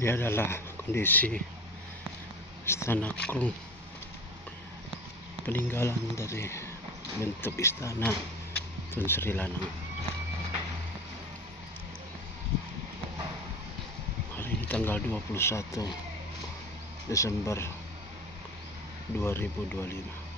Ini adalah kondisi istana Krung, peninggalan dari bentuk istana Tun Sri Lanang. Hari ini tanggal 21 Desember 2025.